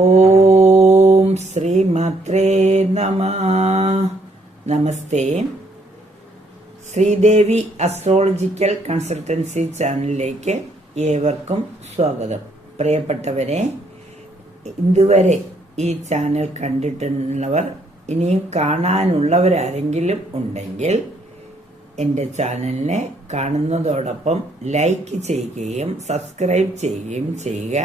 ഓം ശ്രീ മാത്രേ നമ. നമസ്തേ. Sridevi astrological consultancy ചാനലിലേക്ക് ഏവർക്കും സ്വാഗതം. പ്രിയപ്പെട്ടവരെ, ഇതുവരെ ഈ ചാനൽ കണ്ടിട്ടുള്ളവർ ഇനിയും കാണാനുള്ളവരാരെങ്കിലും ഉണ്ടെങ്കിൽ എൻ്റെ ചാനലിനെ കാണുന്നതോടൊപ്പം ലൈക്ക് ചെയ്യുകയും സബ്സ്ക്രൈബ് ചെയ്യുകയും ചെയ്യുക.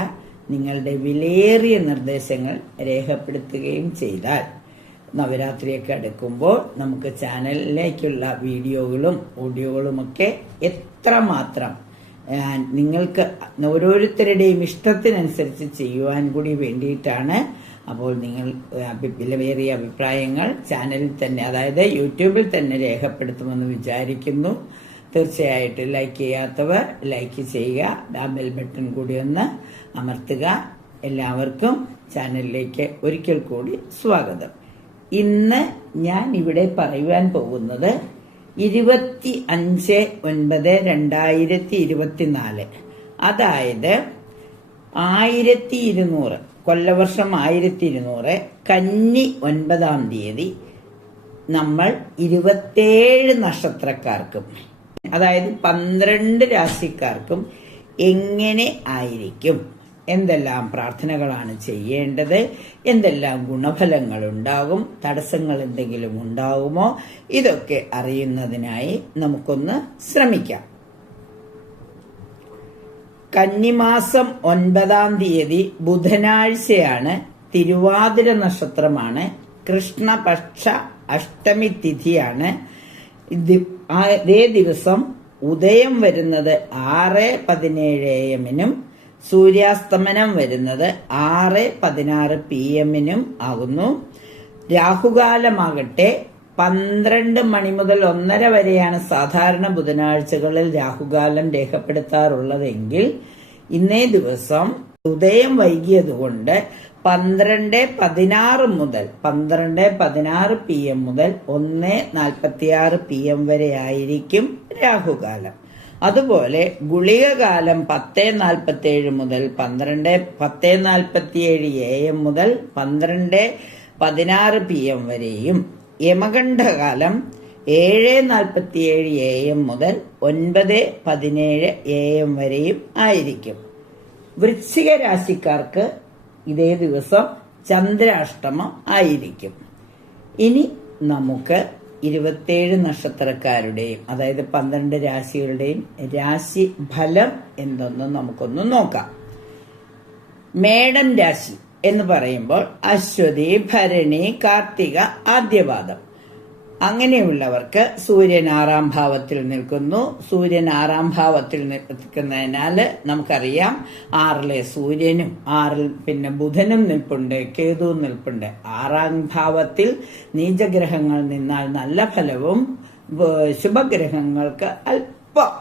നിങ്ങളുടെ വിലയേറിയ നിർദ്ദേശങ്ങൾ രേഖപ്പെടുത്തുകയും ചെയ്താൽ നവരാത്രിയൊക്കെ അടുക്കുമ്പോൾ നമുക്ക് ചാനലിലേക്കുള്ള വീഡിയോകളും ഓഡിയോകളുമൊക്കെ എത്രമാത്രം നിങ്ങൾക്ക് ഓരോരുത്തരുടെയും ഇഷ്ടത്തിനനുസരിച്ച് ചെയ്യുവാൻ കൂടി വേണ്ടിയിട്ടാണ്. അപ്പോൾ നിങ്ങൾ വിലയേറിയ അഭിപ്രായങ്ങൾ ചാനലിൽ തന്നെ, അതായത് യൂട്യൂബിൽ തന്നെ രേഖപ്പെടുത്തുമെന്ന് വിചാരിക്കുന്നു. തീർച്ചയായിട്ടും ലൈക്ക് ചെയ്യാത്തവർ ലൈക്ക് ചെയ്യുക, ആ ബെൽ ബട്ടൺ കൂടി ഒന്ന് അമർത്തുക. എല്ലാവർക്കും ചാനലിലേക്ക് ഒരിക്കൽ കൂടി സ്വാഗതം. ഇന്ന് ഞാൻ ഇവിടെ പറയുവാൻ പോകുന്നത് 25/9/2024, അതായത് 1200 കൊല്ലവർഷം 1200 കന്നി 9-ാം തീയതി നമ്മൾ 27 നക്ഷത്രക്കാർക്കും, അതായത് 12 രാശിക്കാർക്കും എങ്ങനെ ആയിരിക്കും, എന്തെല്ലാം പ്രാർത്ഥനകളാണ് ചെയ്യേണ്ടത്, എന്തെല്ലാം ഗുണഫലങ്ങൾ ഉണ്ടാകും, തടസ്സങ്ങൾ എന്തെങ്കിലും ഉണ്ടാകുമോ, ഇതൊക്കെ അറിയുന്നതിനായി നമുക്കൊന്ന് ശ്രമിക്കാം. കന്നിമാസം 9-ാം തീയതി ബുധനാഴ്ചയാണ്, തിരുവാതിര നക്ഷത്രമാണ്, കൃഷ്ണപക്ഷ അഷ്ടമി തിഥിയാണ്. അതേ ദിവസം ഉദയം വരുന്നത് 6:17 AM-നും സൂര്യാസ്തമനം വരുന്നത് 6:16 PM-നും ആകുന്നു. രാഹുകാലമാകട്ടെ 12 മണി മുതൽ 1:30 വരെയാണ് സാധാരണ ബുധനാഴ്ചകളിൽ രാഹുകാലം രേഖപ്പെടുത്താറുള്ളതെങ്കിൽ ഇന്നേ ദിവസം ഉദയം വൈകിയതുകൊണ്ട് 12:16 മുതൽ 12:16 PM മുതൽ 1:46 PM വരെ ആയിരിക്കും രാഹുകാലം. അതുപോലെ ഗുളികകാലം 10:47 മുതൽ 10:47 AM മുതൽ 12:16 PM വരെയും, യമകണ്ഠകാലം 7:47 AM മുതൽ 9:17 AM വരെയും ആയിരിക്കും. വൃശ്ചിക രാശിക്കാർക്ക് ഇതേ ദിവസം ചന്ദ്രാഷ്ടമം ആയിരിക്കും. ഇനി നമുക്ക് 27 നക്ഷത്രക്കാരുടെയും, അതായത് 12 രാശികളുടെയും രാശി ഫലം എന്തെന്ന് നമുക്കൊന്ന് നോക്കാം. മേടൻ രാശി എന്ന് പറയുമ്പോൾ അശ്വതി, ഭരണി, കാർത്തിക, ആദ്യപാദം അങ്ങനെയുള്ളവർക്ക് സൂര്യൻ 6-ാം ഭാവത്തിൽ നിൽക്കുന്നു. സൂര്യൻ 6-ാം ഭാവത്തിൽ നിൽക്കുന്നതിനാൽ നമുക്കറിയാം 6-ലെ സൂര്യനും 6-ൽ പിന്നെ ബുധനും നിൽപ്പുണ്ട്, കേതുവും നിൽപ്പുണ്ട്. 6-ാം ഭാവത്തിൽ നീചഗ്രഹങ്ങൾ നിന്നാൽ നല്ല ഫലവും ശുഭഗ്രഹങ്ങൾക്ക് അല്പം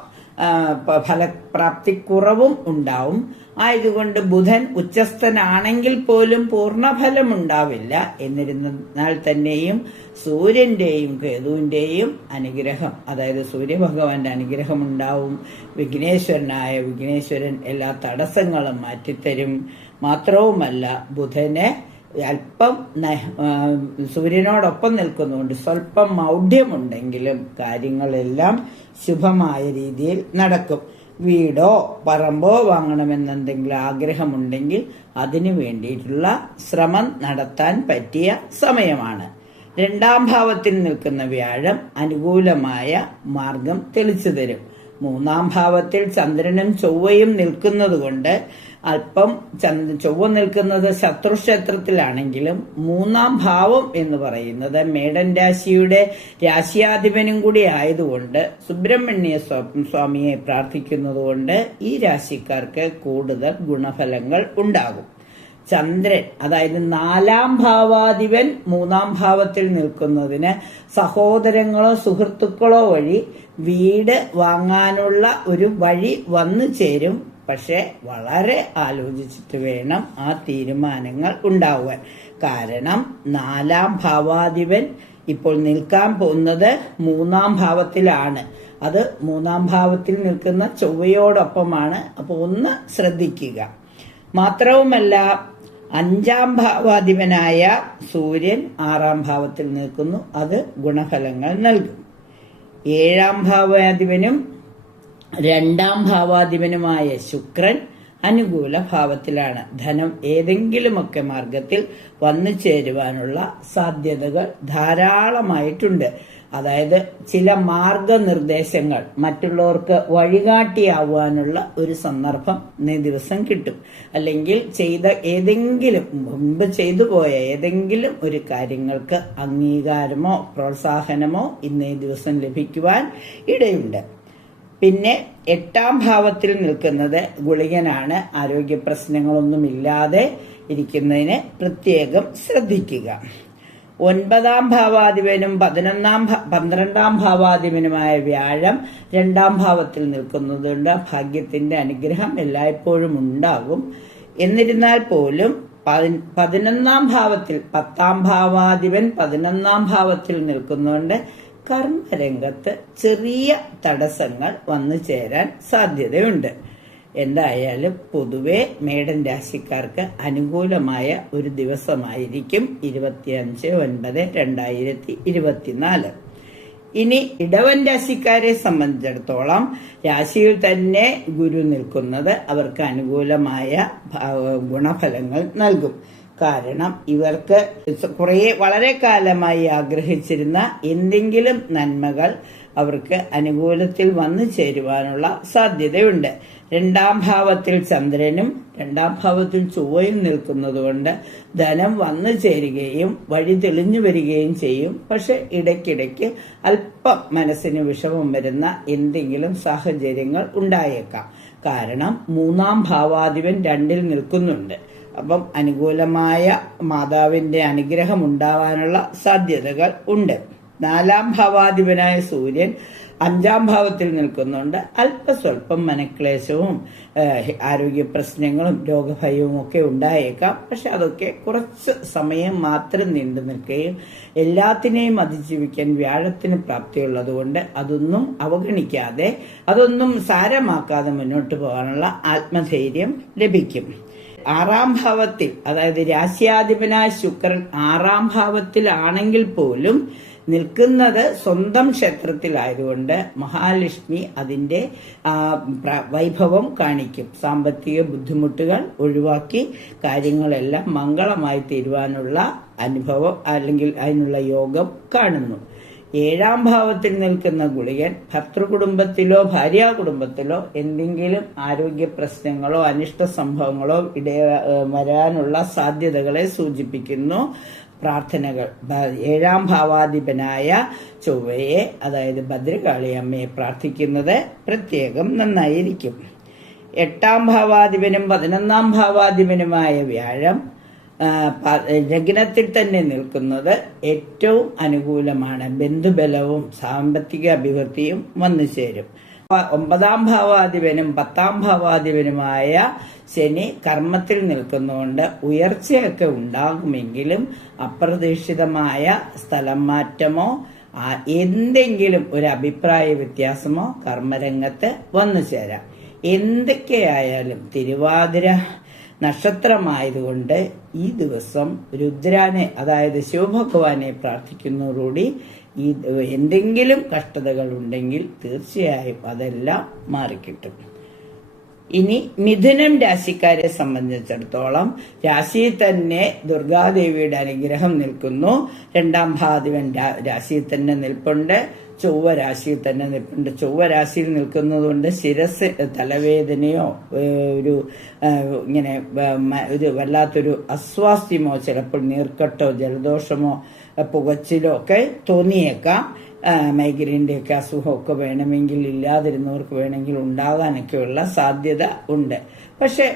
ഫലപ്രാപ്തി കുറവും ഉണ്ടാവും. ആയതുകൊണ്ട് ബുധൻ ഉച്ചസ്ഥനാണെങ്കിൽ പോലും പൂർണ്ണഫലം ഉണ്ടാവില്ല. എന്നിരുന്നാൽ തന്നെയും സൂര്യന്റെയും കേതുവിന്റെയും അനുഗ്രഹം, അതായത് സൂര്യഭഗവാന്റെ അനുഗ്രഹം ഉണ്ടാവും. വിഘ്നേശ്വരനായ വിഘ്നേശ്വരൻ എല്ലാ തടസ്സങ്ങളും മാറ്റിത്തരും. മാത്രവുമല്ല, ബുധന് അല്പം സൂര്യനോടൊപ്പം നിൽക്കുന്നുകൊണ്ട് സ്വല്പം മൗഢ്യമുണ്ടെങ്കിലും കാര്യങ്ങളെല്ലാം ശുഭമായ രീതിയിൽ നടക്കും. വീടോ പറമ്പോ വാങ്ങണമെന്നെന്തെങ്കിലും ആഗ്രഹമുണ്ടെങ്കിൽ അതിനു വേണ്ടിയിട്ടുള്ള ശ്രമം നടത്താൻ പറ്റിയ സമയമാണ്. 2-ാം ഭാവത്തിൽ നിൽക്കുന്ന വ്യാഴം അനുകൂലമായ മാർഗം തെളിച്ചു തരും. 3-ാം ഭാവത്തിൽ ചന്ദ്രനും ചൊവ്വയും നിൽക്കുന്നത് കൊണ്ട് അല്പം ചൊവ്വ നിൽക്കുന്നത് ശത്രുക്ഷേത്രത്തിലാണെങ്കിലും 3-ാം ഭാവം എന്ന് പറയുന്നത് മേടൻ രാശിയുടെ രാശിയാധിപനും കൂടി ആയതുകൊണ്ട് സുബ്രഹ്മണ്യ സ്വാമിയെ പ്രാർത്ഥിക്കുന്നതുകൊണ്ട് ഈ രാശിക്കാർക്ക് കൂടുതൽ ഗുണഫലങ്ങൾ ഉണ്ടാകും. ചന്ദ്രൻ, അതായത് 4-ാം ഭാവാധിപൻ 3-ാം ഭാവത്തിൽ നിൽക്കുന്നതിന് സഹോദരങ്ങളോ സുഹൃത്തുക്കളോ വഴി വീട് വാങ്ങാനുള്ള ഒരു വഴി വന്നു ചേരും. പക്ഷെ വളരെ ആലോചിച്ചിട്ട് വേണം ആ തീരുമാനങ്ങൾ ഉണ്ടാവുവാൻ. കാരണം 4-ാം ഭാവാധിപൻ ഇപ്പോൾ നിൽക്കാൻ പോകുന്നത് 3-ാം ഭാവത്തിലാണ്. അത് 3-ാം ഭാവത്തിൽ നിൽക്കുന്ന ചൊവ്വയോടൊപ്പമാണ്. അപ്പോൾ ഒന്ന് ശ്രദ്ധിക്കുക. മാത്രവുമല്ല അഞ്ചാം ഭാവാധിപനായ സൂര്യൻ 6ാം ഭാവത്തിൽ നിൽക്കുന്നു, അത് ഗുണഫലങ്ങൾ നൽകും. 7ാം ഭാവാധിപനും 2ാം ഭാവാധിപനുമായ ശുക്രൻ അനുകൂല ഭാവത്തിലാണ്. ധനം ഏതെങ്കിലുമൊക്കെ മാർഗത്തിൽ വന്നു ചേരുവാനുള്ള സാധ്യതകൾ ധാരാളമായിട്ടുണ്ട്. അതായത് ചില മാർഗനിർദ്ദേശങ്ങൾ മറ്റുള്ളവർക്ക് വഴികാട്ടിയാവാനുള്ള ഒരു സന്ദർഭം ഇന്നേ ദിവസം കിട്ടും. അല്ലെങ്കിൽ മുമ്പ് ചെയ്തു പോയ ഏതെങ്കിലും ഒരു കാര്യങ്ങൾക്ക് അംഗീകാരമോ പ്രോത്സാഹനമോ ഇന്നേ ദിവസം ലഭിക്കുവാൻ ഇടയുണ്ട്. പിന്നെ 8ാം ഭാവത്തിൽ നിൽക്കുന്നത് ഗുളികനാണ്. ആരോഗ്യ പ്രശ്നങ്ങളൊന്നുമില്ലാതെ ഇരിക്കുന്നതിന് പ്രത്യേകം ശ്രദ്ധിക്കുക. 9ാം ഭാവാധിപനും 12ാം ഭാവാധിപനുമായ വ്യാഴം 2ാം ഭാവത്തിൽ നിൽക്കുന്നതുകൊണ്ട് ഭാഗ്യത്തിന്റെ അനുഗ്രഹം എല്ലായ്പ്പോഴും ഉണ്ടാകും. എന്നിരുന്നാൽ പോലും 11ാം ഭാവത്തിൽ 10ാം ഭാവാധിപൻ 11ാം ഭാവത്തിൽ നിൽക്കുന്നതുകൊണ്ട് കർമ്മരംഗത്ത് ചെറിയ തടസ്സങ്ങൾ വന്നു ചേരാൻ സാധ്യതയുണ്ട്. എന്തായാലും പൊതുവെ മേടൻ രാശിക്കാർക്ക് അനുകൂലമായ ഒരു ദിവസമായിരിക്കും 25/9/2024. ഇനി ഇടവൻ രാശിക്കാരെ സംബന്ധിച്ചിടത്തോളം രാശിയിൽ തന്നെ ഗുരു നിൽക്കുന്നത് അവർക്ക് അനുകൂലമായ ഗുണഫലങ്ങൾ നൽകും. കാരണം ഇവർക്ക് വളരെ കാലമായി ആഗ്രഹിച്ചിരുന്ന എന്തെങ്കിലും നന്മകൾ അവർക്ക് അനുകൂലത്തിൽ വന്നു ചേരുവാനുള്ള സാധ്യതയുണ്ട്. 2ാം ഭാവത്തിൽ ചന്ദ്രനും 2ാം ഭാവത്തിൽ ചൊവ്വയും നിൽക്കുന്നതുകൊണ്ട് ധനം വന്നു ചേരുകയും വഴി തെളിഞ്ഞു വരികയും ചെയ്യും. പക്ഷെ ഇടയ്ക്കിടയ്ക്ക് അല്പം മനസ്സിന് വിഷമം വരുന്ന എന്തെങ്കിലും സാഹചര്യങ്ങൾ ഉണ്ടായേക്കാം. കാരണം 3ാം ഭാവാധിപൻ 2ൽ നിൽക്കുന്നുണ്ട്. അപ്പം അനുകൂലമായ മാതാവിന്റെ അനുഗ്രഹം ഉണ്ടാവാനുള്ള സാധ്യതകൾ ഉണ്ട്. 4ാം ഭാവാധിപനായ സൂര്യൻ 5ാം ഭാവത്തിൽ നിൽക്കുന്നുണ്ട്. അല്പസ്വല്പം മനക്ലേശവും ആരോഗ്യ പ്രശ്നങ്ങളും രോഗഭയവും ഒക്കെ ഉണ്ടായേക്കാം. പക്ഷെ അതൊക്കെ കുറച്ച് സമയം മാത്രം നീണ്ടു നിൽക്കുകയും എല്ലാത്തിനെയും അതിജീവിക്കാൻ വ്യാഴത്തിന് പ്രാപ്തിയുള്ളതുകൊണ്ട് അതൊന്നും അവഗണിക്കാതെ അതൊന്നും സാരമാക്കാതെ മുന്നോട്ട് പോകാനുള്ള ആത്മധൈര്യം ലഭിക്കും. 6ാം ഭാവത്തിൽ, അതായത് രാശ്യാധിപനായ ശുക്രൻ 6ാം ഭാവത്തിലാണെങ്കിൽ പോലും നിൽക്കുന്നത് സ്വന്തം ക്ഷേത്രത്തിലായതുകൊണ്ട് മഹാലക്ഷ്മി അതിന്റെ വൈഭവം കാണിക്കും. സാമ്പത്തിക ബുദ്ധിമുട്ടുകൾ ഒഴിവാക്കി കാര്യങ്ങളെല്ലാം മംഗളമായി തീരുവാനുള്ള അനുഭവം അല്ലെങ്കിൽ അതിനുള്ള യോഗം കാണുന്നു. 7ാം ഭാവത്തിൽ നിൽക്കുന്ന ഗുളികൻ ഭർത്തൃകുടുംബത്തിലോ ഭാര്യാകുടുംബത്തിലോ എന്തെങ്കിലും ആരോഗ്യ പ്രശ്നങ്ങളോ അനിഷ്ട സംഭവങ്ങളോ വരാനുള്ള സാധ്യതകളെ സൂചിപ്പിക്കുന്നു. പ്രാർത്ഥനകൾ 7ാം ഭാവാധിപനായ ചൊവ്വയെ, അതായത് ഭദ്രകാളി അമ്മയെ പ്രാർത്ഥിക്കുന്നത് പ്രത്യേകം നന്നായിരിക്കും. 8ാം ഭാവാധിപനും 11ാം ഭാവാധിപനുമായ വ്യാഴം ലഗ്നത്തിൽ തന്നെ നിൽക്കുന്നത് ഏറ്റവും അനുകൂലമാണ്. ബന്ധുബലവും സാമ്പത്തിക അഭിവൃദ്ധിയും വന്നു ചേരും. 9ാം ഭാവാധിപനും 10ാം ഭാവാധിപനുമായ ശനി കർമ്മത്തിൽ നിൽക്കുന്നതുകൊണ്ട് ഉയർച്ചയൊക്കെ ഉണ്ടാകുമെങ്കിലും അപ്രതീക്ഷിതമായ സ്ഥലം മാറ്റമോ എന്തെങ്കിലും ഒരു അഭിപ്രായ വ്യത്യാസമോ കർമ്മരംഗത്ത് വന്നു ചേരാം. എന്തൊക്കെയായാലും തിരുവാതിര നക്ഷത്രമായതുകൊണ്ട് ഈ ദിവസം രുദ്രാനെ, അതായത് ശിവഭഗവാനെ പ്രാർത്ഥിക്കുന്നതോടുകൂടി ഈ എന്തെങ്കിലും കഷ്ടതകൾ ഉണ്ടെങ്കിൽ തീർച്ചയായും അതെല്ലാം മാറിക്കിട്ടും. ഇനി മിഥുനം രാശിക്കാരെ സംബന്ധിച്ചിടത്തോളം രാശിയിൽ തന്നെ ദുർഗാദേവിയുടെ അനുഗ്രഹം നിൽക്കുന്നു. 2ാം ഭാവാധിപൻ രാശിയിൽ തന്നെ നിൽപ്പുണ്ട്. ചൊവ്വ രാശിയിൽ തന്നെ നിൽപ്പുണ്ട്. ചൊവ്വ രാശിയിൽ നിൽക്കുന്നതുകൊണ്ട് ശിരസ് തലവേദനയോ ഇങ്ങനെ ഒരു വല്ലാത്തൊരു അസ്വാസ്ഥ്യമോ ചിലപ്പോൾ നീർക്കെട്ടോ ജലദോഷമോ പുകച്ചിലോ ഒക്കെ തോന്നിയേക്കാം. മൈഗ്രെയിൻ്റെ ഒക്കെ അസുഖമൊക്കെ വേണമെങ്കിൽ ഇല്ലാതിരുന്നവർക്ക് വേണമെങ്കിൽ ഉണ്ടാകാനൊക്കെയുള്ള സാധ്യത ഉണ്ട്. പക്ഷെ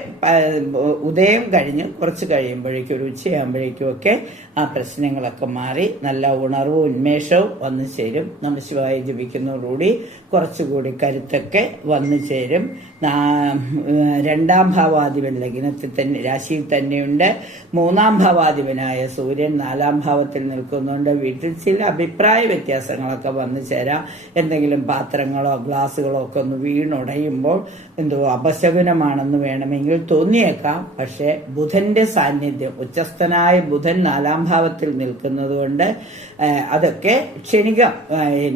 ഉദയം കഴിഞ്ഞ് കുറച്ച് കഴിയുമ്പോഴേക്കും ഒരു ഉച്ചയാകുമ്പോഴേക്കും ഒക്കെ ആ പ്രശ്നങ്ങളൊക്കെ മാറി നല്ല ഉണർവും ഉന്മേഷവും വന്നു ചേരും. നമഃശിവായ ജപിക്കുന്നതോടുകൂടി കുറച്ചുകൂടി കരുത്തൊക്കെ വന്നു ചേരും. 2ാം ഭാവാധിപൻ ലഗ്നത്തിൽ തന്നെ രാശിയിൽ തന്നെയുണ്ട്. 3ാം ഭാവാധിപനായ സൂര്യൻ 4ാം ഭാവത്തിൽ നിൽക്കുന്നുണ്ട്. വീട്ടിൽ ചില അഭിപ്രായ വ്യത്യാസങ്ങളൊക്കെ വന്നു ചേരാം. എന്തെങ്കിലും പാത്രങ്ങളോ ഗ്ലാസുകളോ ഒക്കെ ഒന്ന് വീണുടയുമ്പോൾ എന്തോ അപശകുനമാണെന്ന് വേണമെങ്കിൽ തോന്നിയേക്കാം. പക്ഷെ ബുധന്റെ സാന്നിധ്യം, ഉച്ചസ്ഥനായ ബുധൻ 4-ാം ഭാവത്തിൽ നിൽക്കുന്നത് കൊണ്ട് അതൊക്കെ ക്ഷണികം.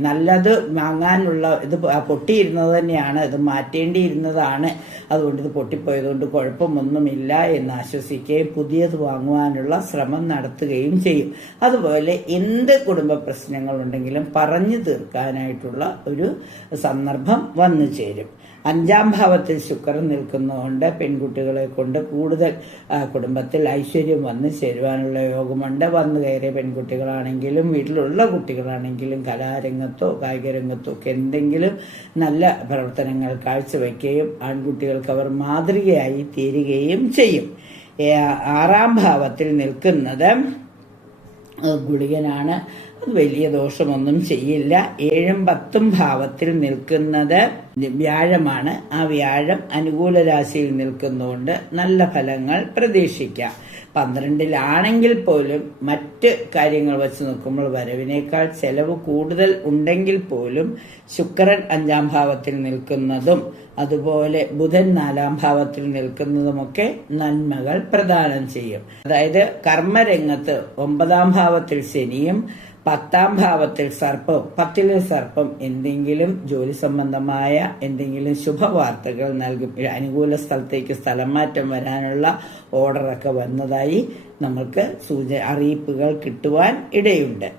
നല്ലത് വാങ്ങാനുള്ള ഇത് പൊട്ടിയിരുന്നത് തന്നെയാണ്, ഇത് മാറ്റേണ്ടിയിരുന്നതാണ്, അതുകൊണ്ട് ഇത് പൊട്ടിപ്പോയതുകൊണ്ട് കുഴപ്പമൊന്നുമില്ല എന്ന് ആശ്വസിക്കുകയും പുതിയത് വാങ്ങുവാനുള്ള ശ്രമം നടത്തുകയും ചെയ്യും. അതുപോലെ എന്ത് കുടുംബ പ്രശ്നങ്ങളുണ്ടെങ്കിലും പറഞ്ഞു തീർക്കാനായിട്ടുള്ള ഒരു സന്ദർഭം വന്നു ചേരും. 5-ാം ഭാവത്തിൽ ശുക്രൻ നിൽക്കുന്നതുകൊണ്ട് പെൺകുട്ടികളെ കൊണ്ട് കൂടുതൽ കുടുംബത്തിൽ ഐശ്വര്യം വന്നു ചേരുവാനുള്ള യോഗമുണ്ട്. വന്നു കയറിയ പെൺകുട്ടികളാണെങ്കിലും വീട്ടിലുള്ള കുട്ടികളാണെങ്കിലും കലാരംഗത്തോ കായിക രംഗത്തോ ഒക്കെ എന്തെങ്കിലും നല്ല പ്രവർത്തനങ്ങൾ കാഴ്ചവെക്കുകയും ആൺകുട്ടികൾക്ക് അവർ മാതൃകയായി തീരുകയും ചെയ്യും. 6-ാം ഭാവത്തിൽ നിൽക്കുന്നത് ഗുളികനാണ്. അത് വലിയ ദോഷമൊന്നും ചെയ്യില്ല. 7-ഉം 10ഉം ഭാവത്തിൽ നിൽക്കുന്നത് വ്യാഴമാണ്. ആ വ്യാഴം അനുകൂല രാശിയിൽ നിൽക്കുന്നതുകൊണ്ട് നല്ല ഫലങ്ങൾ പ്രതീക്ഷിക്കാം. 12-ലാണെങ്കിൽ പോലും മറ്റ് കാര്യങ്ങൾ വെച്ച് നോക്കുമ്പോൾ വരവിനേക്കാൾ ചെലവ് കൂടുതൽ ഉണ്ടെങ്കിൽ പോലും ശുക്രൻ 5-ാം ഭാവത്തിൽ നിൽക്കുന്നതും അതുപോലെ ബുധൻ 4-ാം ഭാവത്തിൽ നിൽക്കുന്നതുമൊക്കെ നന്മകൾ പ്രദാനം ചെയ്യും. അതായത് കർമ്മരംഗത്ത് 9-ാം ഭാവത്തിൽ ശനിയും 10-ാം ഭാവത്തിൽ സർപ്പം, 10-ലെ സർപ്പം എന്തെങ്കിലും ജോലി സംബന്ധമായ എന്തെങ്കിലും ശുഭവാർത്തകൾ നൽകും. അനുകൂല സ്ഥലത്തേക്ക് സ്ഥലം മാറ്റം വരാനുള്ള ഓർഡറൊക്കെ വന്നതായി നമുക്ക് അറിയിപ്പുകൾ കിട്ടുവാൻ ഇടയുണ്ട്.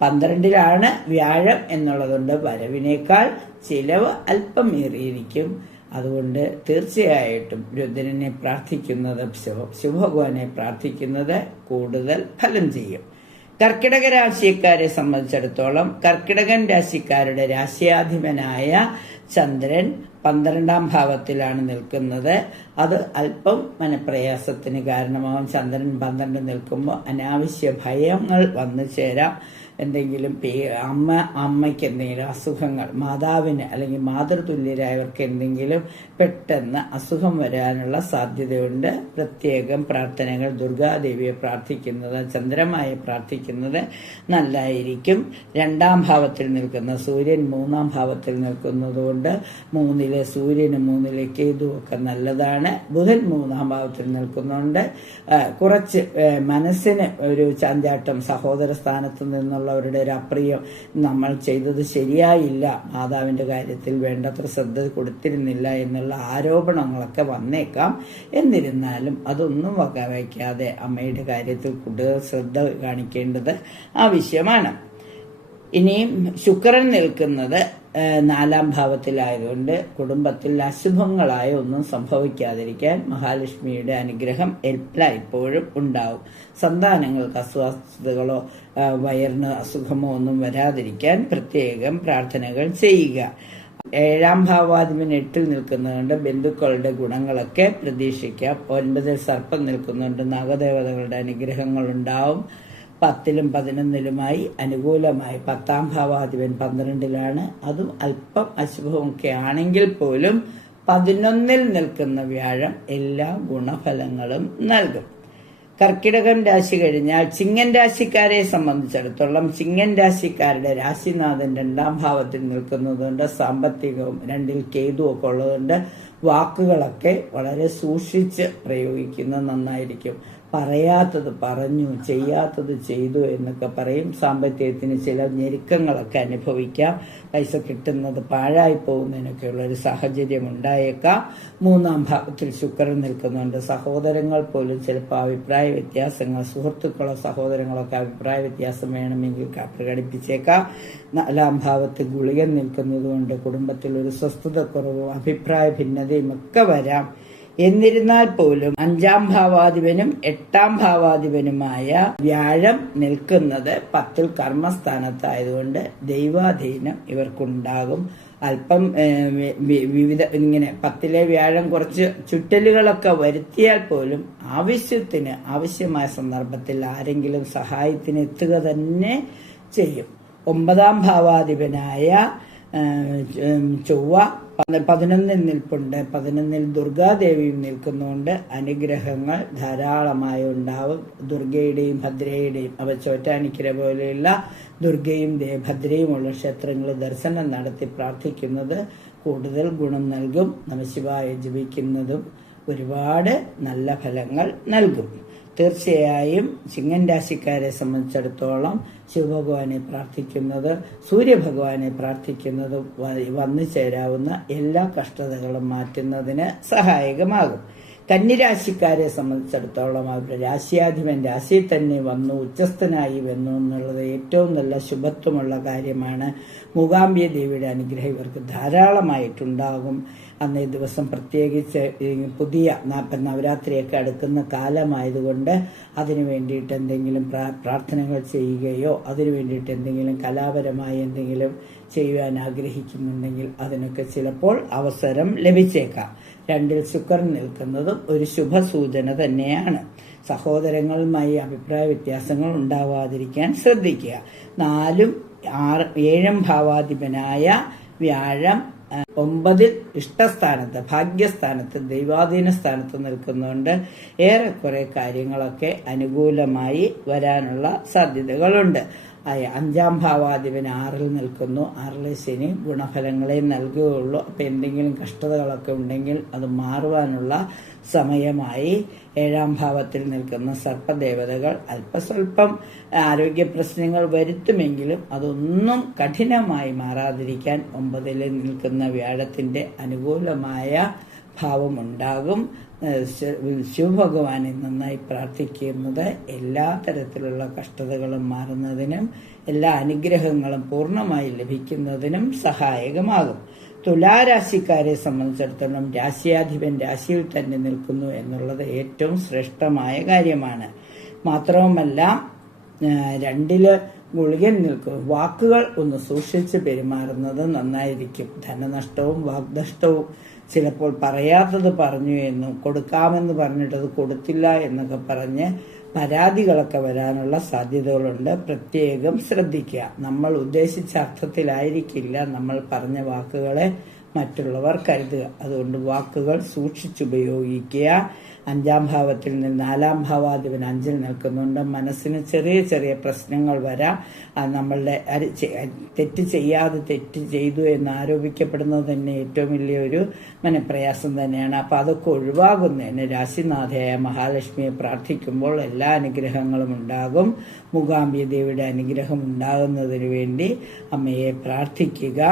12-ലാണ് വ്യാഴം എന്നുള്ളതുകൊണ്ട് വരവിനേക്കാൾ ചിലവ് അല്പം ഏറിയിരിക്കും. അതുകൊണ്ട് തീർച്ചയായിട്ടും രുദ്രനെ പ്രാർത്ഥിക്കുന്നത്, ശിവഭഗവാനെ പ്രാർത്ഥിക്കുന്നത് കൂടുതൽ ഫലം ചെയ്യും. കർക്കിടക രാശിക്കാരെ സംബന്ധിച്ചിടത്തോളം കർക്കിടകൻ രാശിക്കാരുടെ രാശിയാധിപനായ ചന്ദ്രൻ 12-ാം ഭാവത്തിലാണ് നിൽക്കുന്നത്. അത് അല്പം മനപ്രയാസത്തിന് കാരണമാകും. ചന്ദ്രൻ 12 നിൽക്കുമ്പോൾ അനാവശ്യ ഭയങ്ങൾ വന്നു ചേരാം. എന്തെങ്കിലും അമ്മയ്ക്ക് എന്തെങ്കിലും അസുഖങ്ങൾ, മാതാവിന് അല്ലെങ്കിൽ മാതൃതുല്യരായവർക്ക് എന്തെങ്കിലും പെട്ടെന്ന് അസുഖം വരാനുള്ള സാധ്യതയുണ്ട്. പ്രത്യേകം പ്രാർത്ഥനകൾ ദുർഗാദേവിയെ പ്രാർത്ഥിക്കുന്നത്, ചന്ദ്രമായി പ്രാർത്ഥിക്കുന്നത് നല്ലതായിരിക്കും. 2-ാം ഭാവത്തിൽ നിൽക്കുന്ന സൂര്യൻ 3-ാം ഭാവത്തിൽ നിൽക്കുന്നതുകൊണ്ട് 3-ലെ സൂര്യന് 3-ലെ കേതു ഒക്കെ നല്ലതാണ്. ബുധൻ 3-ാം ഭാവത്തിൽ നിൽക്കുന്നതുകൊണ്ട് കുറച്ച് മനസ്സിന് ഒരു ചാഞ്ചാട്ടം, സഹോദര സ്ഥാനത്ത് നിന്നുള്ള അവരുടെ ഒരു അപ്രിയം, നമ്മൾ ചെയ്തത് ശരിയായില്ല, മാതാവിന്റെ കാര്യത്തിൽ വേണ്ടത്ര ശ്രദ്ധ കൊടുത്തിരുന്നില്ല എന്നുള്ള ആരോപണങ്ങളൊക്കെ വന്നേക്കാം. എന്നിരുന്നാലും അതൊന്നും വകവയ്ക്കാതെ അമ്മയുടെ കാര്യത്തിൽ കൂടുതൽ ശ്രദ്ധ കാണിക്കേണ്ടത് ആവശ്യമാണ്. ഇനിയും ശുക്രൻ നിൽക്കുന്നത് 4-ാം ഭാവത്തിലായതുകൊണ്ട് കുടുംബത്തിൽ അശുഭങ്ങളായ ഒന്നും സംഭവിക്കാതിരിക്കാൻ മഹാലക്ഷ്മിയുടെ അനുഗ്രഹം എല്ലായ്പ്പോഴും ഉണ്ടാവും. സന്താനങ്ങൾക്ക് അസ്വസ്ഥതകളോ വയറിന് അസുഖമോ ഒന്നും വരാതിരിക്കാൻ പ്രത്യേകം പ്രാർത്ഥനകൾ ചെയ്യുക. 7-ാം ഭാവാധിപൻ 8-ൽ നിൽക്കുന്നതുകൊണ്ട് ബന്ധുക്കളുടെ ഗുണങ്ങളൊക്കെ പ്രതീക്ഷിക്കാം. 9-ൽ സർപ്പം നിൽക്കുന്നുണ്ട്, നാഗദേവതകളുടെ അനുഗ്രഹങ്ങൾ ഉണ്ടാവും. 10-ലും 11-ലുമായി അനുകൂലമായി 10-ാം ഭാവാധിപൻ 12-ലാണ്. അതും അല്പം അശുഭമൊക്കെ ആണെങ്കിൽ പോലും 11-ൽ നിൽക്കുന്ന വ്യാഴം എല്ലാ ഗുണഫലങ്ങളും നൽകും. കർക്കിടകം രാശി കഴിഞ്ഞാൽ ചിങ്ങൻ രാശിക്കാരെ സംബന്ധിച്ചിടത്തോളം ചിങ്ങൻ രാശിക്കാരുടെ രാശിനാഥൻ 2-ാം ഭാവത്തിൽ നിൽക്കുന്നതുകൊണ്ട് സാമ്പത്തികവും 2-ൽ കേതുവൊക്കെ ഉള്ളതുകൊണ്ട് വാക്കുകളൊക്കെ വളരെ സൂക്ഷിച്ച് പ്രയോഗിക്കുന്നത് നന്നായിരിക്കും. പറയാത്തത് പറഞ്ഞു, ചെയ്യാത്തത് ചെയ്തു എന്നൊക്കെ പറയും. സാമ്പത്തികത്തിന് ചില ഞെരുക്കങ്ങളൊക്കെ അനുഭവിക്കാം. പൈസ കിട്ടുന്നത് പാഴായി പോകുന്നതിനൊക്കെയുള്ള ഒരു സാഹചര്യം ഉണ്ടായേക്കാം. 3-ാം ഭാവത്തിൽ ശുക്രൻ നിൽക്കുന്നുണ്ട്. സഹോദരങ്ങൾ പോലും ചിലപ്പോൾ അഭിപ്രായ വ്യത്യാസങ്ങൾ, സുഹൃത്തുക്കളോ സഹോദരങ്ങളൊക്കെ അഭിപ്രായ വ്യത്യാസം വേണമെങ്കിൽ പ്രകടിപ്പിച്ചേക്കാം. 4-ാം ഭാവത്തിൽ ഗുളികൻ നിൽക്കുന്നത് കൊണ്ട് കുടുംബത്തിൽ ഒരു സ്വസ്ഥതക്കുറവും അഭിപ്രായ ഭിന്നതയും ഒക്കെ വരാം. എന്നിരുന്നാൽ പോലും 5-ാം ഭാവാധിപനും 8-ാം ഭാവാധിപനുമായ വ്യാഴം നിൽക്കുന്നത് 10-ൽ കർമ്മസ്ഥാനത്തായതുകൊണ്ട് ദൈവാധീനം ഇവർക്കുണ്ടാകും. അല്പം വിവിധ ഇങ്ങനെ 10-ലെ വ്യാഴം കുറച്ച് ചുറ്റലുകളൊക്കെ വരുത്തിയാൽ പോലും ആവശ്യമായ സന്ദർഭത്തിൽ ആരെങ്കിലും സഹായത്തിന് എത്തുക തന്നെ ചെയ്യും. 9-ാം ഭാവാധിപനായ ചൊവ്വ 11-ൽ നിൽപ്പുണ്ട്. 11-ൽ ദുർഗാദേവിയും നിൽക്കുന്നതുകൊണ്ട് അനുഗ്രഹങ്ങൾ ധാരാളമായി ഉണ്ടാവും. ദുർഗയുടെയും ഭദ്രയുടെയും ചോറ്റാനിക്കര പോലെയുള്ള ദുർഗയും ഭദ്രയുമുള്ള ക്ഷേത്രങ്ങളിൽ ദർശനം നടത്തി പ്രാർത്ഥിക്കുന്നത് കൂടുതൽ ഗുണം നൽകും. നമഃശിവായ ജപിക്കുന്നതും ഒരുപാട് നല്ല ഫലങ്ങൾ നൽകും. തീർച്ചയായും ചിങ്ങൻ രാശിക്കാരെ സംബന്ധിച്ചിടത്തോളം ശിവഭഗവാനെ പ്രാർത്ഥിക്കുന്നത്, സൂര്യഭഗവാനെ പ്രാർത്ഥിക്കുന്നത് വന്നു ചേരാവുന്ന എല്ലാ കഷ്ടതകളും മാറ്റുന്നതിന് സഹായകമാകും. കന്നിരാശിക്കാരെ സംബന്ധിച്ചിടത്തോളം അവരുടെ രാശിയാധിപൻ രാശിയിൽ തന്നെ വന്നു ഉച്ചസ്ഥനായി വന്നു എന്നുള്ളത് ഏറ്റവും നല്ല ശുഭത്വമുള്ള കാര്യമാണ്. മൂകാംബിക ദേവിയുടെ അനുഗ്രഹം ഇവർക്ക് ധാരാളമായിട്ടുണ്ടാകും. അന്നേ ദിവസം പ്രത്യേകിച്ച് പുതിയ നവരാത്രിയൊക്കെ അടുക്കുന്ന കാലമായതുകൊണ്ട് അതിനു വേണ്ടിയിട്ട് എന്തെങ്കിലും പ്രാർത്ഥനകൾ ചെയ്യുകയോ അതിനു വേണ്ടിയിട്ട് എന്തെങ്കിലും കലാപരമായി എന്തെങ്കിലും ചെയ്യുവാൻ ആഗ്രഹിക്കുന്നുണ്ടെങ്കിൽ അതിനൊക്കെ ചിലപ്പോൾ അവസരം ലഭിച്ചേക്കാം. 2 ശുക്രൻ നിൽക്കുന്നതും ഒരു ശുഭസൂചന തന്നെയാണ്. സഹോദരങ്ങളുമായി അഭിപ്രായ വ്യത്യാസങ്ങൾ ഉണ്ടാവാതിരിക്കാൻ ശ്രദ്ധിക്കുക. 4ഉം 7ഉം ഭാവാധിപനായ വ്യാഴം 9 ഇഷ്ടസ്ഥാനത്ത്, ഭാഗ്യസ്ഥാനത്ത്, ദൈവാധീന സ്ഥാനത്ത് നിൽക്കുന്നുണ്ട്. ഏറെക്കുറെ കാര്യങ്ങളൊക്കെ അനുകൂലമായി വരാനുള്ള സാധ്യതകളുണ്ട്. 5ാം ഭാവാധിപൻ 6ൽ നിൽക്കുന്നു. 6ലെ ശനി ഗുണഫലങ്ങളെ നൽകുകയുള്ളൂ. അപ്പൊ എന്തെങ്കിലും കഷ്ടതകളൊക്കെ ഉണ്ടെങ്കിൽ അത് മാറുവാനുള്ള സമയമായി. 7ാം ഭാവത്തിൽ നിൽക്കുന്ന സർപ്പദേവതകൾ അല്പസ്വല്പം ആരോഗ്യ പ്രശ്നങ്ങൾ വരുത്തുമെങ്കിലും അതൊന്നും കഠിനമായി മാറാതിരിക്കാൻ 9ൽ നിൽക്കുന്ന വ്യാഴത്തിന്റെ അനുകൂലമായ ഭാവമുണ്ടാകും. ശിവഭഗവാനെ നന്നായി പ്രാർത്ഥിക്കുന്നത് എല്ലാ തരത്തിലുള്ള കഷ്ടതകളും മാറുന്നതിനും എല്ലാ അനുഗ്രഹങ്ങളും പൂർണ്ണമായി ലഭിക്കുന്നതിനും സഹായകമാകും. തുലാരാശിക്കാരെ സംബന്ധിച്ചിടത്തോളം രാശിയാധിപൻ രാശിയിൽ തന്നെ നിൽക്കുന്നു എന്നുള്ളത് ഏറ്റവും ശ്രേഷ്ഠമായ കാര്യമാണ്. മാത്രവുമല്ല 2ല് ഗുളികൻ നിൽക്കും. വാക്കുകൾ ഒന്ന് സൂക്ഷിച്ച് പെരുമാറുന്നത് നന്നായിരിക്കും. ധനനഷ്ടവും വാഗ്നഷ്ടവും, ചിലപ്പോൾ പറയാത്തത് പറഞ്ഞു എന്നും കൊടുക്കാമെന്ന് പറഞ്ഞിട്ടത് കൊടുത്തില്ല എന്നൊക്കെ പറഞ്ഞ് പരാതികളൊക്കെ വരാനുള്ള സാധ്യതകളുണ്ട്. പ്രത്യേകം ശ്രദ്ധിക്കുക. നമ്മൾ ഉദ്ദേശിച്ച അർത്ഥത്തിലായിരിക്കില്ല നമ്മൾ പറഞ്ഞ വാക്കുകളെ മറ്റുള്ളവർ കരുതുക. അതുകൊണ്ട് വാക്കുകൾ സൂക്ഷിച്ചുപയോഗിക്കുക. 5ാം ഭാവത്തിൽ നിന്ന് 4ാം ഭാവാധിപൻ 5ൽ നിൽക്കുന്നുണ്ട്. മനസ്സിന് ചെറിയ ചെറിയ പ്രശ്നങ്ങൾ വരാം. നമ്മളുടെ തെറ്റ് ചെയ്യാതെ തെറ്റ് ചെയ്തു എന്ന് ആരോപിക്കപ്പെടുന്നത് തന്നെ ഏറ്റവും വലിയൊരു മനപ്രയാസം തന്നെയാണ്. അപ്പൊ അതൊക്കെ ഒഴിവാകുന്നതിന് രാശിനാഥയായ മഹാലക്ഷ്മിയെ പ്രാർത്ഥിക്കുമ്പോൾ എല്ലാ അനുഗ്രഹങ്ങളും ഉണ്ടാകും. മൂകാംബിക ദേവിയുടെ അനുഗ്രഹം ഉണ്ടാകുന്നതിന് വേണ്ടി അമ്മയെ പ്രാർത്ഥിക്കുക.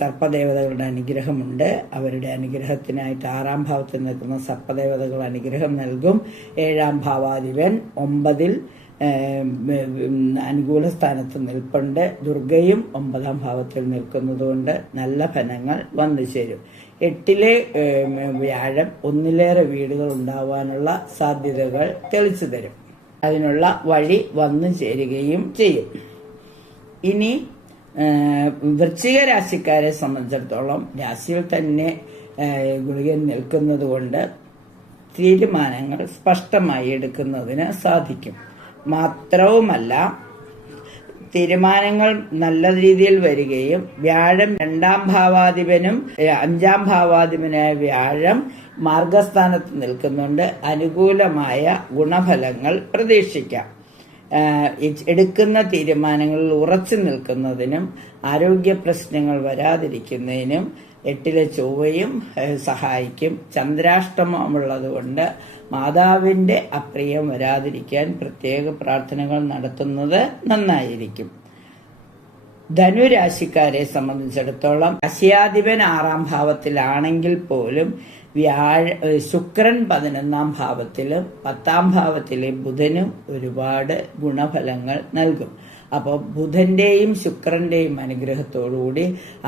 സർപ്പദേവതകളുടെ അനുഗ്രഹമുണ്ട്. അവരുടെ അനുഗ്രഹത്തിനായിട്ട് 6ാം ഭാവത്തിൽ നിൽക്കുന്ന സർപ്പദേവതകൾ അനുഗ്രഹം നൽകും. 7ാം ഭാവാധിപൻ 9ൽ അനുകൂല സ്ഥാനത്ത് നിൽപ്പുണ്ട്. ദുർഗയും 9ാം ഭാവത്തിൽ നിൽക്കുന്നതുകൊണ്ട് നല്ല ഫലങ്ങൾ വന്നു ചേരും. 8ലെ വ്യാഴം 1ലേറെ വീടുകൾ ഉണ്ടാവാനുള്ള സാധ്യതകൾ തെളിച്ചു തരും. അതിനുള്ള വഴി വന്നു ചേരുകയും ചെയ്യും. ഇനി വൃശ്ചിക രാശിക്കാരെ സംബന്ധിച്ചിടത്തോളം രാശിയിൽ തന്നെ ഗുളികൻ നിൽക്കുന്നത് കൊണ്ട് തീരുമാനങ്ങൾ സ്പഷ്ടമായി എടുക്കുന്നതിന് സാധിക്കും. മാത്രവുമല്ല തീരുമാനങ്ങൾ നല്ല രീതിയിൽ വരികയും വ്യാഴം 2ാം ഭാവാധിപനും 5ാം ഭാവാധിപനായ വ്യാഴം മാർഗസ്ഥാനത്ത് നിൽക്കുന്നുണ്ട്. അനുകൂലമായ ഗുണഫലങ്ങൾ പ്രതീക്ഷിക്കാം. എടുക്കുന്ന തീരുമാനങ്ങളിൽ ഉറച്ചു നിൽക്കുന്നതിനും ആരോഗ്യ പ്രശ്നങ്ങൾ വരാതിരിക്കുന്നതിനും 8ലെ ചൊവ്വയും സഹായിക്കും. ചന്ദ്രാഷ്ടമമുള്ളതുകൊണ്ട് മാതാവിന്റെ അപ്രിയം വരാതിരിക്കാൻ പ്രത്യേക പ്രാർത്ഥനകൾ നടത്തുന്നത് നന്നായിരിക്കും. ധനുരാശിക്കാരെ സംബന്ധിച്ചിടത്തോളം രാശിയാധിപൻ 6ാം ഭാവത്തിലാണെങ്കിൽ പോലും ശുക്രൻ 11ാം ഭാവത്തിലും 10ാം ഭാവത്തിലെ ബുധനും ഒരുപാട് ഗുണഫലങ്ങൾ നൽകും. അപ്പോൾ ബുധന്റെയും ശുക്രന്റെയും അനുഗ്രഹത്തോടുകൂടി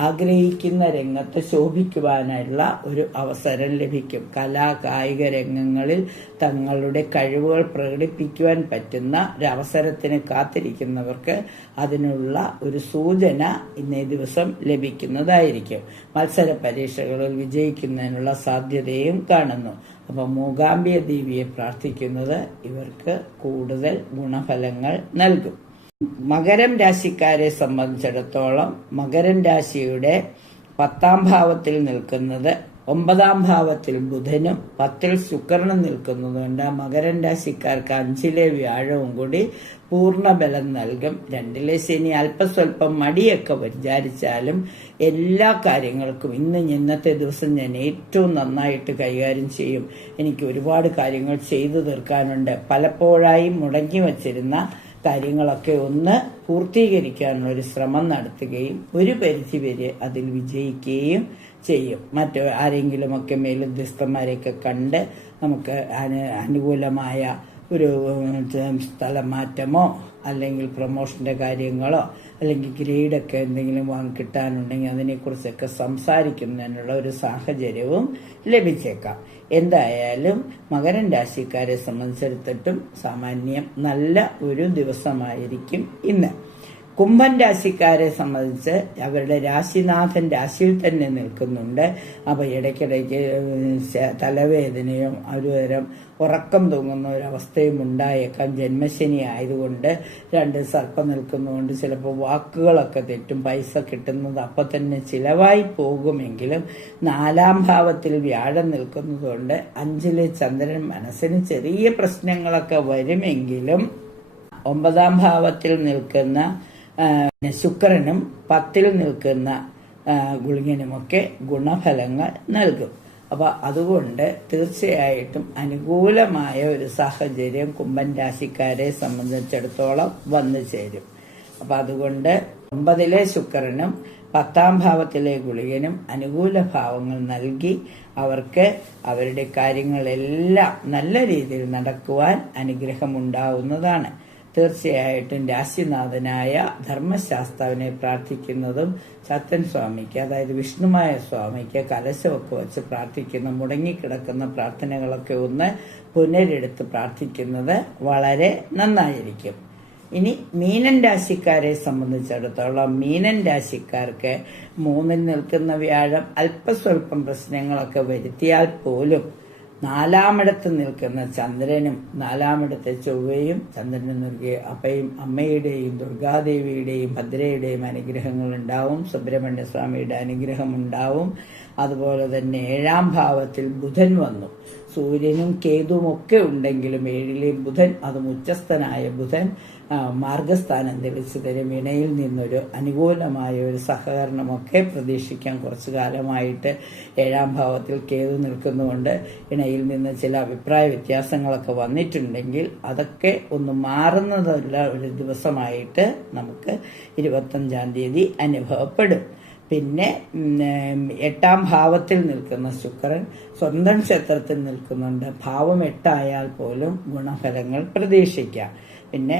ആഗ്രഹിക്കുന്ന രംഗത്ത് ശോഭിക്കുവാനുള്ള ഒരു അവസരം ലഭിക്കും. കലാ കായിക രംഗങ്ങളിൽ തങ്ങളുടെ കഴിവുകൾ പ്രകടിപ്പിക്കുവാൻ പറ്റുന്ന ഒരു അവസരത്തിന് കാത്തിരിക്കുന്നവർക്ക് അതിനുള്ള ഒരു സൂചന ഇന്നേ ദിവസം ലഭിക്കുന്നതായിരിക്കും. മത്സര പരീക്ഷകളിൽ വിജയിക്കുന്നതിനുള്ള സാധ്യതയും കാണുന്നു. അപ്പം മൂകാംബിക ദേവിയെ പ്രാർത്ഥിക്കുന്നത് ഇവർക്ക് കൂടുതൽ ഗുണഫലങ്ങൾ നൽകും. മകരം രാശിക്കാരെ സംബന്ധിച്ചിടത്തോളം മകരം രാശിയുടെ 10ാം ഭാവത്തിൽ നിൽക്കുന്നത് 9ാം ഭാവത്തിൽ ബുധനും 10ൽ ശുക്രനും നിൽക്കുന്നതുകൊണ്ട് മകരം രാശിക്കാർക്ക് 5ലെ വ്യാഴവും കൂടി പൂർണ്ണ ബലം നൽകും. 2ലെ ശനി അല്പസ്വല്പം മടിയൊക്കെ വിചാരിച്ചാലും എല്ലാ കാര്യങ്ങൾക്കും ഇന്നത്തെ ദിവസം ഞാൻ ഏറ്റവും നന്നായിട്ട് കൈകാര്യം ചെയ്യും, എനിക്ക് ഒരുപാട് കാര്യങ്ങൾ ചെയ്തു തീർക്കാനുണ്ട്, പലപ്പോഴായി മുടങ്ങി വച്ചിരുന്ന കാര്യങ്ങളൊക്കെ ഒന്ന് പൂർത്തീകരിക്കാനുള്ള ഒരു ശ്രമം നടത്തുകയും ഒരു പരിധിവരെ അതിൽ വിജയിക്കുകയും ചെയ്യും. ആരെങ്കിലുമൊക്കെ മേലുദ്യോഗസ്ഥന്മാരെയൊക്കെ കണ്ട് നമുക്ക് അനുകൂലമായ ഒരു സ്ഥലം മാറ്റമോ അല്ലെങ്കിൽ പ്രൊമോഷന്റെ കാര്യങ്ങളോ അല്ലെങ്കിൽ ഗ്രേഡൊക്കെ എന്തെങ്കിലും കിട്ടാനുണ്ടെങ്കിൽ അതിനെക്കുറിച്ചൊക്കെ സംസാരിക്കുന്നതിനുള്ള ഒരു സാഹചര്യവും ലഭിച്ചേക്കാം. എന്തായാലും മകരം രാശിക്കാരെ സംബന്ധിച്ചിടത്തോളം സാമാന്യം നല്ല ഒരു ദിവസമായിരിക്കും ഇന്ന്. കുംഭൻ രാശിക്കാരെ സംബന്ധിച്ച് അവരുടെ രാശിനാഥൻ രാശിയിൽ തന്നെ നിൽക്കുന്നുണ്ട്. അപ്പോൾ ഇടയ്ക്കിടയ്ക്ക് തലവേദനയും ഒരുതരം ഉറക്കം തൂങ്ങുന്ന ഒരവസ്ഥയും ഉണ്ടായേക്കാം. ജന്മശനി ആയതുകൊണ്ട് 2 സർപ്പം നിൽക്കുന്നതുകൊണ്ട് ചിലപ്പോൾ വാക്കുകളൊക്കെ തെറ്റും, പൈസ കിട്ടുന്നത് അപ്പം തന്നെ ചിലവായി പോകുമെങ്കിലും 4ാം ഭാവത്തിൽ വ്യാഴം നിൽക്കുന്നതുകൊണ്ട് 5ലെ ചന്ദ്രൻ മനസ്സിന് ചെറിയ പ്രശ്നങ്ങളൊക്കെ വരുമെങ്കിലും 9ാം ഭാവത്തിൽ നിൽക്കുന്ന ശുക്രനും 10ൽ നിൽക്കുന്ന ഗുളികനുമൊക്കെ ഗുണഫലങ്ങൾ നൽകും. അപ്പൊ അതുകൊണ്ട് തീർച്ചയായിട്ടും അനുകൂലമായ ഒരു സാഹചര്യം കുംഭൻ രാശിക്കാരെ സംബന്ധിച്ചിടത്തോളം വന്നു ചേരും. അപ്പൊ അതുകൊണ്ട് 9ലെ ശുക്രനും 10ാം ഭാവത്തിലെ ഗുളികനും അനുകൂല ഭാവങ്ങൾ നൽകി അവർക്ക് അവരുടെ കാര്യങ്ങളെല്ലാം നല്ല രീതിയിൽ നടക്കുവാൻ അനുഗ്രഹമുണ്ടാവുന്നതാണ്. തീർച്ചയായിട്ടും രാശിനാഥനായ ധർമ്മശാസ്താവിനെ പ്രാർത്ഥിക്കുന്നതും സത്യൻ സ്വാമിക്ക്, അതായത് വിഷ്ണുമായ സ്വാമിക്ക് കലശമൊക്കെ വെച്ച് പ്രാർത്ഥിക്കുന്ന മുടങ്ങിക്കിടക്കുന്ന പ്രാർത്ഥനകളൊക്കെ ഒന്ന് പുനരെടുത്ത് പ്രാർത്ഥിക്കുന്നത് വളരെ നന്നായിരിക്കും. ഇനി മീനൻ രാശിക്കാരെ സംബന്ധിച്ചിടത്തോളം മീനൻ രാശിക്കാർക്ക് 3ൽ നിൽക്കുന്ന വ്യാഴം അല്പസ്വല്പം പ്രശ്നങ്ങളൊക്കെ വരുത്തിയാൽ പോലും 4ാമിടത്ത് നിൽക്കുന്ന ചന്ദ്രനും 4ാമിടത്തെ ചൊവ്വയും ചന്ദ്രനും നൽകിയ അമ്മയുടെയും ദുർഗാദേവിയുടെയും ഭദ്രയുടെയും അനുഗ്രഹങ്ങൾ ഉണ്ടാവും. സുബ്രഹ്മണ്യ സ്വാമിയുടെ അനുഗ്രഹം ഉണ്ടാവും. അതുപോലെ തന്നെ 7ാം ഭാവത്തിൽ ബുധൻ വന്നു. സൂര്യനും കേതുവും ഒക്കെ ഉണ്ടെങ്കിലും 7ലെ ബുധൻ, അതും ഉച്ചസ്ഥനായ ബുധൻ മാർഗസ്ഥാനം തെളിച്ചു തരും. ഇണയിൽ നിന്നൊരു അനുകൂലമായ ഒരു സഹകരണമൊക്കെ പ്രതീക്ഷിക്കാൻ കുറച്ചു കാലമായിട്ട് 7ാം ഭാവത്തിൽ കേതു നിൽക്കുന്നതുകൊണ്ട് ഇണയിൽ നിന്ന് ചില അഭിപ്രായ വ്യത്യാസങ്ങളൊക്കെ വന്നിട്ടുണ്ടെങ്കിൽ അതൊക്കെ ഒന്ന് മാറുന്നതല്ല ഒരു ദിവസമായിട്ട് നമുക്ക് 25ാം തീയതി അനുഭവപ്പെടും. പിന്നെ 8ാം ഭാവത്തിൽ നിൽക്കുന്ന ശുക്രൻ സ്വന്തം ക്ഷേത്രത്തിൽ നിൽക്കുന്നുണ്ട്. ഭാവം 8 ആയാൽ പോലും ഗുണഫലങ്ങൾ പ്രതീക്ഷിക്കാം. പിന്നെ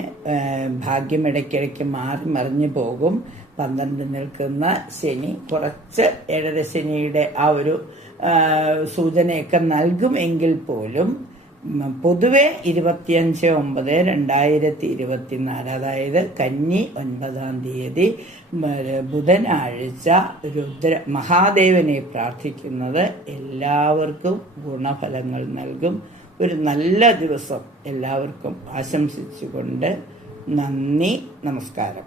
ഭാഗ്യം ഇടയ്ക്കിടയ്ക്ക് മാറി മറിഞ്ഞു പോകും. 12 നിൽക്കുന്ന ശനി കുറച്ച് 7ര ശനിയുടെ ആ ഒരു സൂചനയൊക്കെ നൽകുമെങ്കിൽ പോലും പൊതുവെ 25/9/2024 അതായത് കന്നി 9ാം തീയതി ബുധനാഴ്ച മഹാദേവനെ പ്രാർത്ഥിക്കുന്നത് എല്ലാവർക്കും ഗുണഫലങ്ങൾ നൽകും. ഒരു നല്ല ദിവസം എല്ലാവർക്കും ആശംസിച്ചുകൊണ്ട് നന്ദി, നമസ്കാരം.